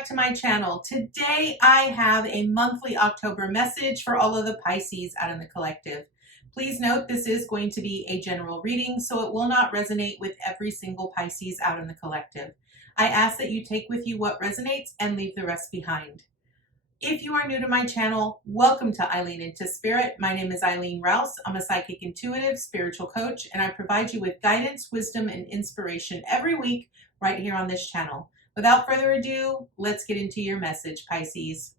back to my channel. Today I have a monthly October message for all of the Pisces out in the collective. Please note this is going to be a general reading, so it will not resonate with every single Pisces out in the collective. I ask that you take with you what resonates and leave the rest behind. If you are new to my channel, welcome to Eileen Into Spirit. My name is Eileen Rouse. I'm a psychic intuitive spiritual coach, and I provide you with guidance, wisdom, and inspiration every week right here on this channel. Without further ado, let's get into your message, Pisces.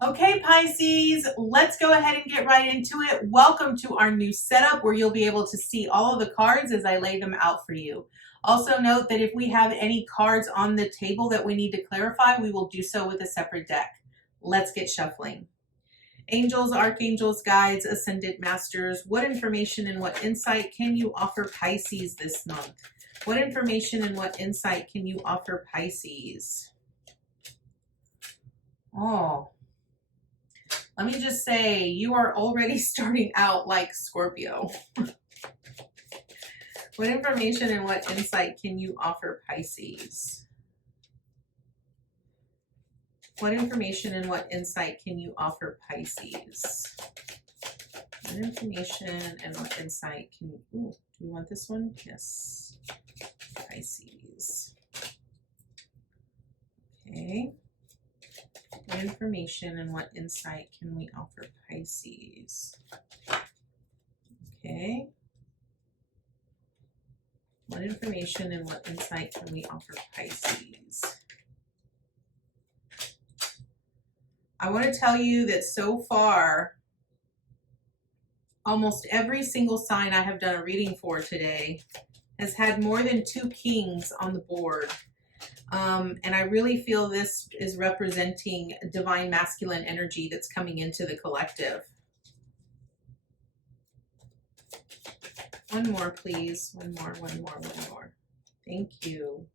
Okay, Pisces, let's go ahead and get right into it. Welcome to our new setup where you'll be able to see all of the cards as I lay them out for you. Also note that if we have any cards on the table that we need to clarify, we will do so with a separate deck. Let's get shuffling. Angels, archangels, guides, ascended masters, what information and what insight can you offer Pisces this month? What information and what insight can you offer Pisces? Oh, let me just say, you are already starting out like Scorpio. What information and what insight can you offer Pisces? What information and what insight can you offer Pisces? What information and what insight can you... Ooh, do you want this one? Yes. Pisces. Okay. What information and what insight can we offer Pisces? Okay. What information and what insight can we offer Pisces? I want to tell you that so far, almost every single sign I have done a reading for today has had more than 2 kings on the board. And I really feel this is representing divine masculine energy that's coming into the collective. One more, please. One more. Thank you.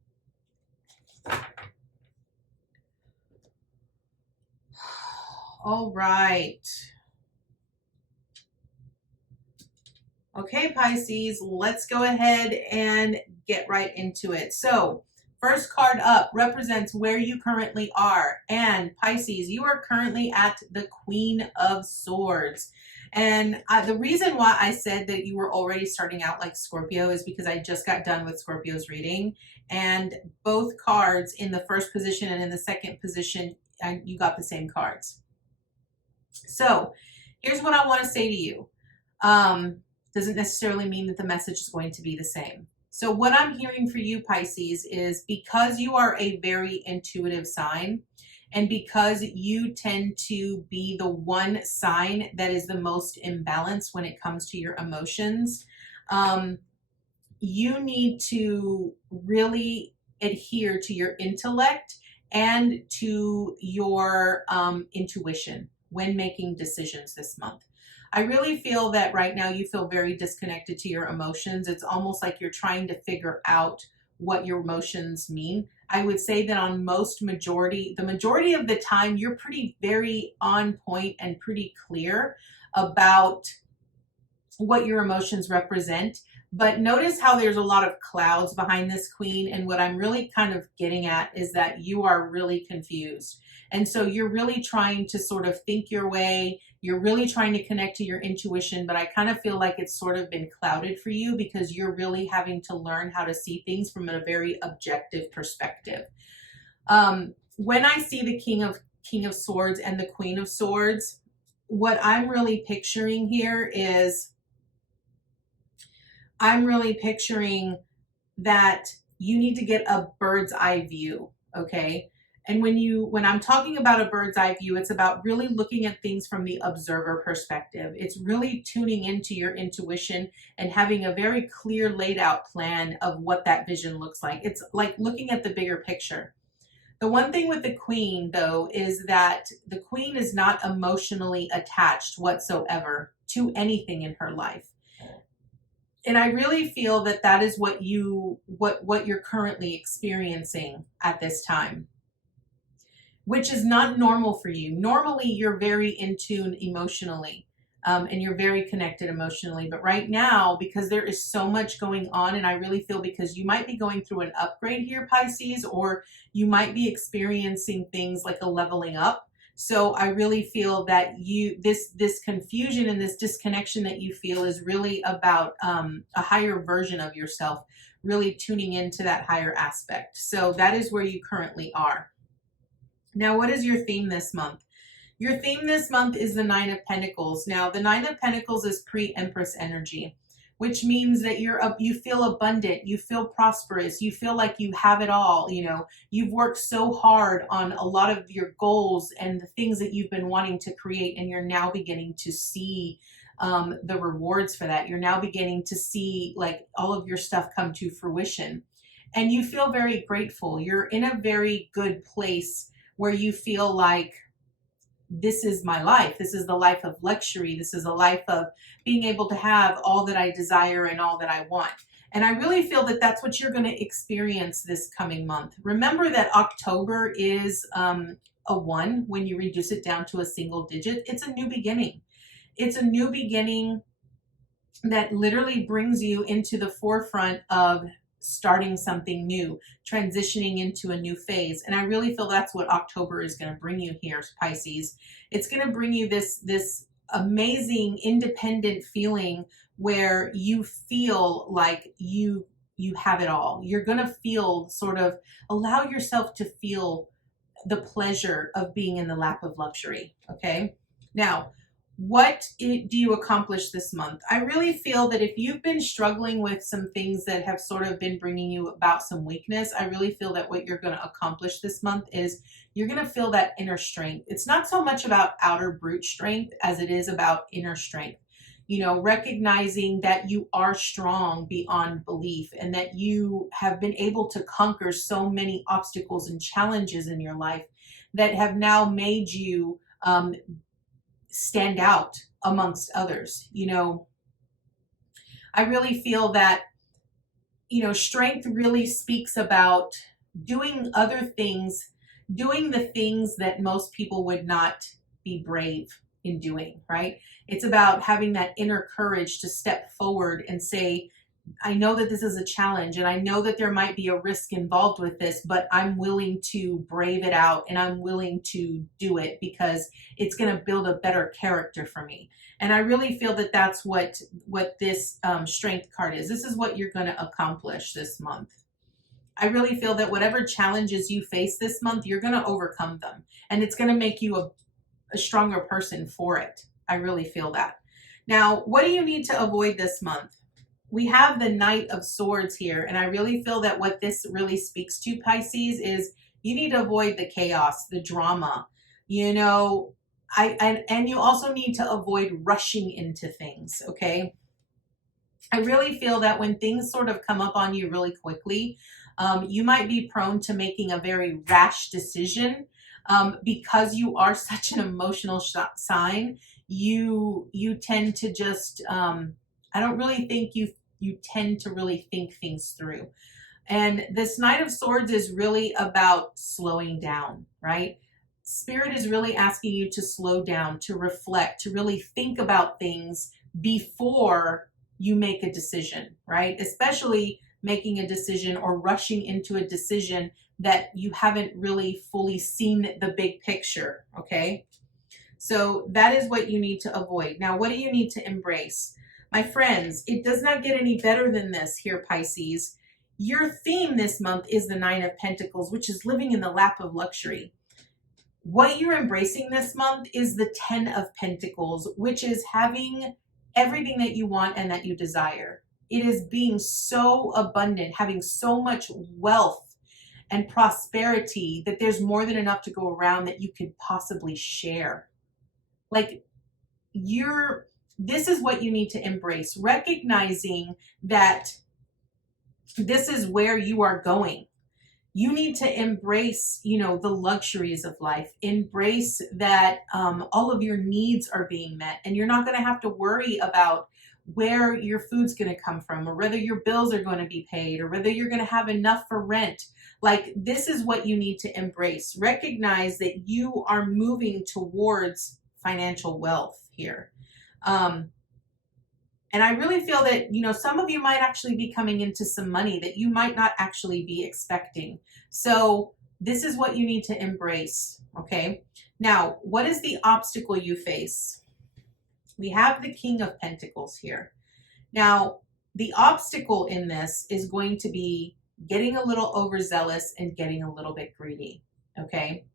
All right. Okay, Pisces, let's go ahead and get right into it. So, first card up represents where you currently are. And Pisces, you are currently at the Queen of Swords. And the reason why I said that you were already starting out like Scorpio is because I just got done with Scorpio's reading. And both cards in the first position and in the second position, you got the same cards. So here's what I want to say to you. Doesn't necessarily mean that the message is going to be the same. So what I'm hearing for you, Pisces, is because you are a very intuitive sign, and because you tend to be the one sign that is the most imbalanced when it comes to your emotions, you need to really adhere to your intellect and to your intuition when making decisions this month. I really feel that right now you feel very disconnected to your emotions. It's almost like you're trying to figure out what your emotions mean. I would say that on the majority of the time, you're very on point and pretty clear about what your emotions represent. But notice how there's a lot of clouds behind this queen. And what I'm really kind of getting at is that you are really confused. And so you're really trying to sort of think your way. You're really trying to connect to your intuition, but I kind of feel like it's sort of been clouded for you because you're really having to learn how to see things from a very objective perspective. When I see the King of Swords and the Queen of Swords, what I'm really picturing here is I'm really picturing that you need to get a bird's eye view, okay? And when I'm talking about a bird's eye view, it's about really looking at things from the observer perspective. It's really tuning into your intuition and having a very clear laid out plan of what that vision looks like. It's like looking at the bigger picture. The one thing with the Queen, though, is that the Queen is not emotionally attached whatsoever to anything in her life. And I really feel that that is what you're currently experiencing at this time, which is not normal for you. Normally, you're very in tune emotionally. and you're very connected emotionally. But right now, because there is so much going on, and I really feel because you might be going through an upgrade here, Pisces, or you might be experiencing things like a leveling up. So I really feel that this confusion and this disconnection that you feel is really about a higher version of yourself, really tuning into that higher aspect. So that is where you currently are. Now, what is your theme this month? Your theme this month is the Nine of Pentacles. Now, the Nine of Pentacles is pre-Empress energy, which means that you feel abundant, you feel prosperous, you feel like you have it all. You know, you've worked so hard on a lot of your goals and the things that you've been wanting to create, and you're now beginning to see the rewards for that. You're now beginning to see like all of your stuff come to fruition, and you feel very grateful. You're in a very good place where you feel like, this is my life. This is the life of luxury. This is a life of being able to have all that I desire and all that I want. And I really feel that that's what you're going to experience this coming month. Remember that October is a 1 when you reduce it down to a single digit. It's a new beginning. It's a new beginning that literally brings you into the forefront of starting something new, transitioning into a new phase. And I really feel that's what October is going to bring you here, Pisces. It's going to bring you this amazing independent feeling where you feel like you have it all. You're going to feel allow yourself to feel the pleasure of being in the lap of luxury. Okay. Now, what do you accomplish this month? I really feel that if you've been struggling with some things that have sort of been bringing you about some weakness, I really feel that what you're going to accomplish this month is you're going to feel that inner strength. It's not so much about outer brute strength as it is about inner strength. You know, recognizing that you are strong beyond belief and that you have been able to conquer so many obstacles and challenges in your life that have now made you stand out amongst others. You know, I really feel that, you know, strength really speaks about doing other things, doing the things that most people would not be brave in doing, right? It's about having that inner courage to step forward and say, I know that this is a challenge and I know that there might be a risk involved with this, but I'm willing to brave it out and I'm willing to do it because it's going to build a better character for me. And I really feel that that's what this strength card is. This is what you're going to accomplish this month. I really feel that whatever challenges you face this month, you're going to overcome them and it's going to make you a stronger person for it. I really feel that. Now, what do you need to avoid this month? We have the Knight of Swords here, and I really feel that what this really speaks to, Pisces, is you need to avoid the chaos, the drama, you know, and you also need to avoid rushing into things, okay? I really feel that when things sort of come up on you really quickly, you might be prone to making a very rash decision because you are such an emotional sign. You tend to just, I don't really think you tend to really think things through. And this Knight of Swords is really about slowing down, right? Spirit is really asking you to slow down, to reflect, to really think about things before you make a decision, right? Especially making a decision or rushing into a decision that you haven't really fully seen the big picture, okay? So that is what you need to avoid. Now, what do you need to embrace? My friends, it does not get any better than this here, Pisces. Your theme this month is the Nine of Pentacles, which is living in the lap of luxury. What you're embracing this month is the 10 of Pentacles, which is having everything that you want and that you desire. It is being so abundant, having so much wealth and prosperity that there's more than enough to go around that you could possibly share. Like this is what you need to embrace, recognizing that this is where you are going. You need to embrace, you know, the luxuries of life, embrace that all of your needs are being met and you're not going to have to worry about where your food's going to come from or whether your bills are going to be paid or whether you're going to have enough for rent. Like, this is what you need to embrace. Recognize that you are moving towards financial wealth here. And I really feel that, you know, some of you might actually be coming into some money that you might not actually be expecting. So this is what you need to embrace, okay? Now, what is the obstacle you face? We have the King of Pentacles here. Now, the obstacle in this is going to be getting a little overzealous and getting a little bit greedy, okay?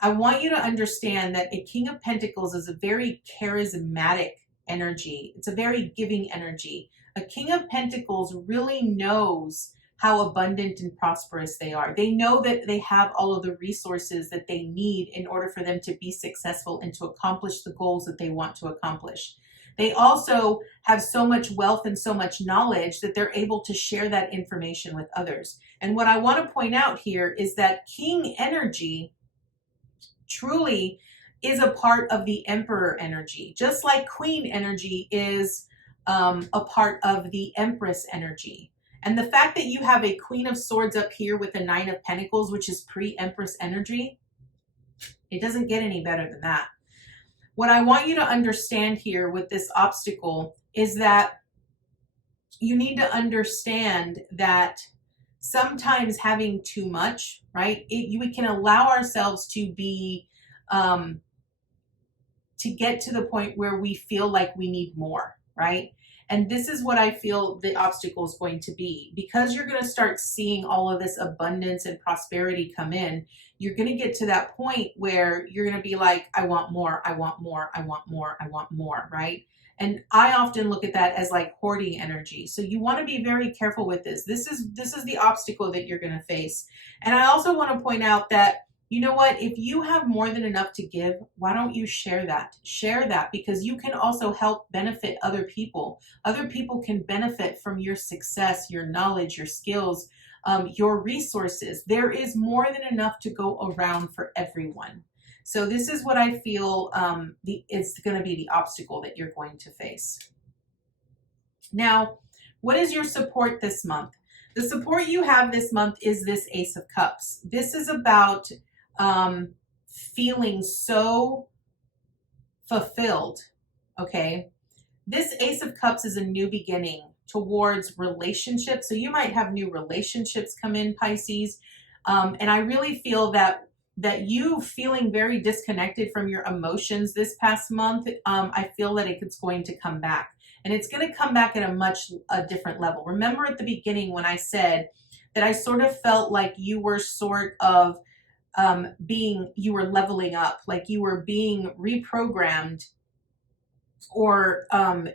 I want you to understand that a King of Pentacles is a very charismatic energy. It's a very giving energy. A King of Pentacles really knows how abundant and prosperous they are. They know that they have all of the resources that they need in order for them to be successful and to accomplish the goals that they want to accomplish. They also have so much wealth and so much knowledge that they're able to share that information with others. And what I want to point out here is that King energy truly is a part of the Emperor energy, just like Queen energy is a part of the Empress energy. And the fact that you have a Queen of Swords up here with a Nine of Pentacles, which is pre-Empress energy, it doesn't get any better than that. What I want you to understand here with this obstacle is that you need to understand that sometimes having too much, right? We can allow ourselves to be, to get to the point where we feel like we need more, right? And this is what I feel the obstacle is going to be. Because you're going to start seeing all of this abundance and prosperity come in, you're going to get to that point where you're going to be like, I want more, I want more, I want more, I want more, right? And I often look at that as like hoarding energy. So you want to be very careful with this. This is the obstacle that you're going to face. And I also want to point out that, you know what, if you have more than enough to give, why don't you share that? Share that, because you can also help benefit other people. Other people can benefit from your success, your knowledge, your skills, your resources. There is more than enough to go around for everyone. So this is what I feel it's going to be the obstacle that you're going to face. Now, what is your support this month? The support you have this month is this Ace of Cups. This is about feeling so fulfilled, okay? This Ace of Cups is a new beginning towards relationships. So you might have new relationships come in, Pisces. And I really feel that you feeling very disconnected from your emotions this past month, I feel that it's going to come back. And it's going to come back at a different level. Remember at the beginning when I said that I sort of felt like you were sort of you were leveling up, like you were being reprogrammed, or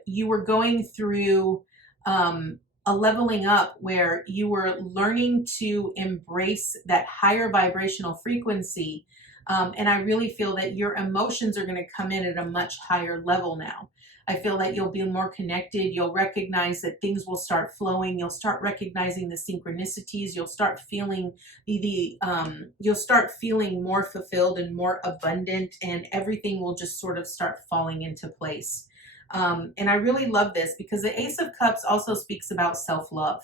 you were going through a leveling up where you were learning to embrace that higher vibrational frequency. And I really feel that your emotions are going to come in at a much higher level now. I feel that you'll be more connected. You'll recognize that things will start flowing. You'll start recognizing the synchronicities. You'll start feeling you'll start feeling more fulfilled and more abundant, and everything will just sort of start falling into place. And I really love this because the Ace of Cups also speaks about self-love.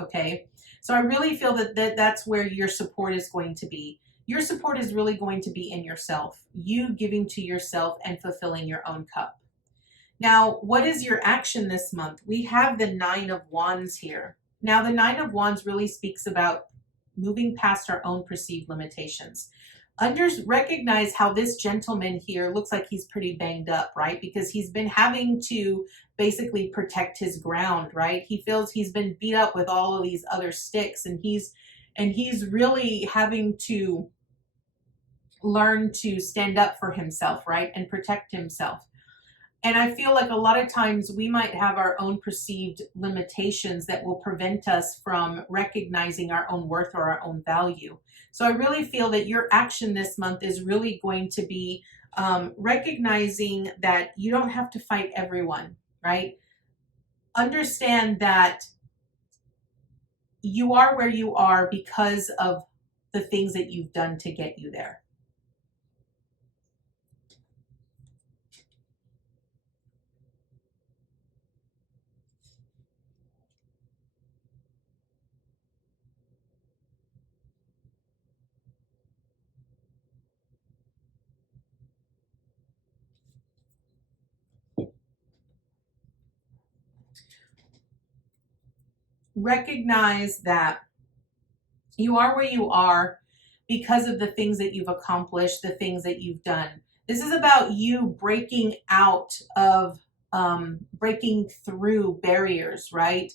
Okay. So I really feel that that's where your support is going to be. Your support is really going to be in yourself, you giving to yourself and fulfilling your own cup. Now, what is your action this month? We have the Nine of Wands here. Now, the Nine of Wands really speaks about moving past our own perceived limitations. Recognize how this gentleman here looks like he's pretty banged up, right? Because he's been having to basically protect his ground, right? He feels he's been beat up with all of these other sticks, and he's really having to learn to stand up for himself, right? And protect himself. And I feel like a lot of times we might have our own perceived limitations that will prevent us from recognizing our own worth or our own value. So I really feel that your action this month is really going to be recognizing that you don't have to fight everyone, right? Understand that you are where you are because of the things that you've done to get you there. recognize that you are where you are because of the things that you've accomplished, the things that you've done. This is about you breaking out of, breaking through barriers, right?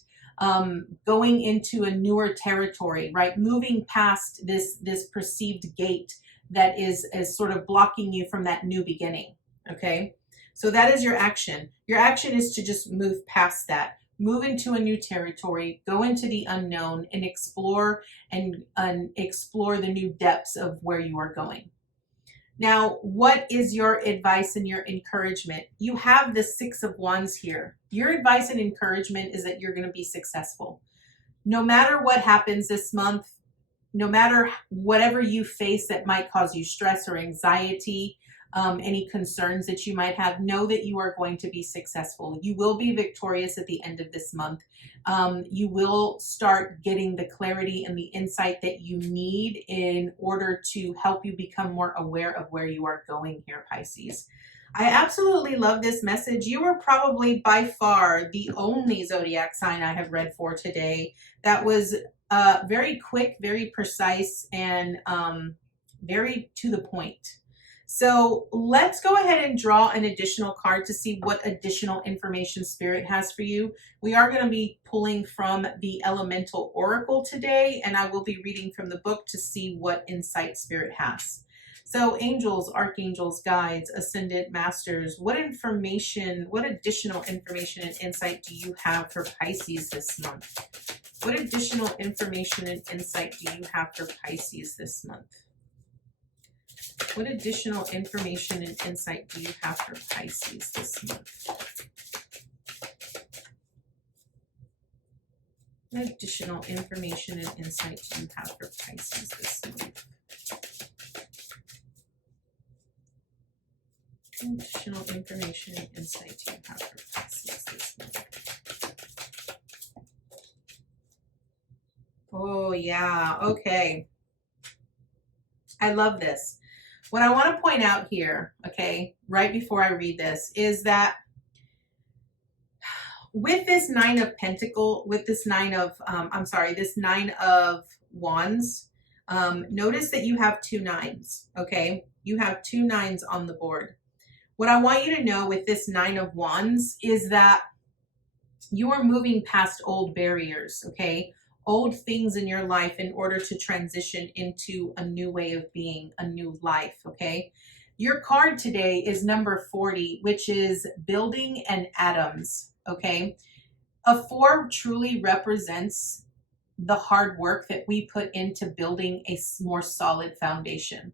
Going into a newer territory, right? Moving past this perceived gate that is sort of blocking you from that new beginning, okay? So that is your action. Your action is to just move past that. Move into a new territory, go into the unknown, and explore explore the new depths of where you are going. Now, what is your advice and your encouragement? You have the Six of Wands here. Your advice and encouragement is that you're going to be successful. No matter what happens this month, no matter whatever you face that might cause you stress or anxiety, any concerns that you might have, know that you are going to be successful. You will be victorious at the end of this month. You will start getting the clarity and the insight that you need in order to help you become more aware of where you are going here, Pisces. I absolutely love this message. You are probably by far the only zodiac sign I have read for today that was very quick, very precise, and very to the point. So let's go ahead and draw an additional card to see what additional information Spirit has for you. We are going to be pulling from the Elemental Oracle today, and I will be reading from the book to see what insight Spirit has. So angels, archangels, guides, ascended masters, what information, what additional information and insight do you have for Pisces this month? What additional information and insight do you have for Pisces this month? What additional information and insight do you have for Pisces this month? What additional information and insight do you have for Pisces this month? What additional information and insight do you have for Pisces this month? Oh, yeah. Okay. I love this. What I want to point out here, okay, right before I read this, is that with this Nine of Pentacles, with this Nine of, this Nine of Wands, notice that you have two nines, okay? You have two nines on the board. What I want you to know with this Nine of Wands is that you are moving past old barriers, okay? Old things in your life in order to transition into a new way of being, a new life, okay? Your card today is number 40, which is building and atoms, okay? A 4 truly represents the hard work that we put into building a more solid foundation.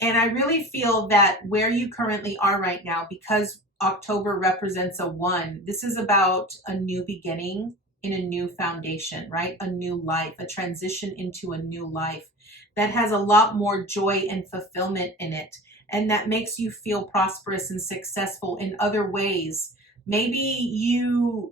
And I really feel that where you currently are right now, because October represents a 1, this is about a new beginning in a new foundation, right? A new life, a transition into a new life that has a lot more joy and fulfillment in it. And that makes you feel prosperous and successful in other ways. Maybe you're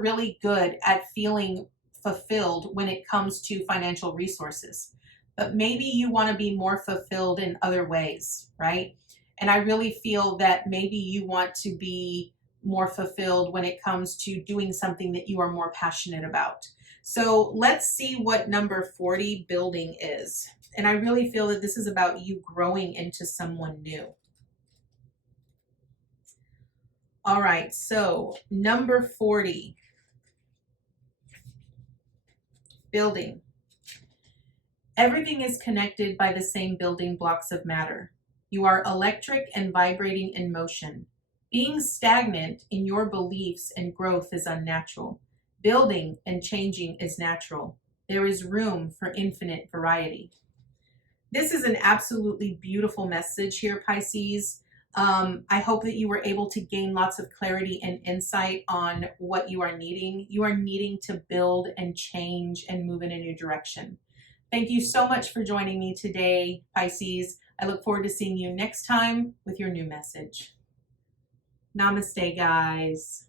really good at feeling fulfilled when it comes to financial resources, but maybe you want to be more fulfilled in other ways, right? And I really feel that maybe you want to be more fulfilled when it comes to doing something that you are more passionate about. So let's see what number 40 building is. And I really feel that this is about you growing into someone new. All right, so number 40, building. Everything is connected by the same building blocks of matter. You are electric and vibrating in motion. Being stagnant in your beliefs and growth is unnatural. Building and changing is natural. There is room for infinite variety. This is an absolutely beautiful message here, Pisces. I hope that you were able to gain lots of clarity and insight on what you are needing. You are needing to build and change and move in a new direction. Thank you so much for joining me today, Pisces. I look forward to seeing you next time with your new message. Namaste, guys.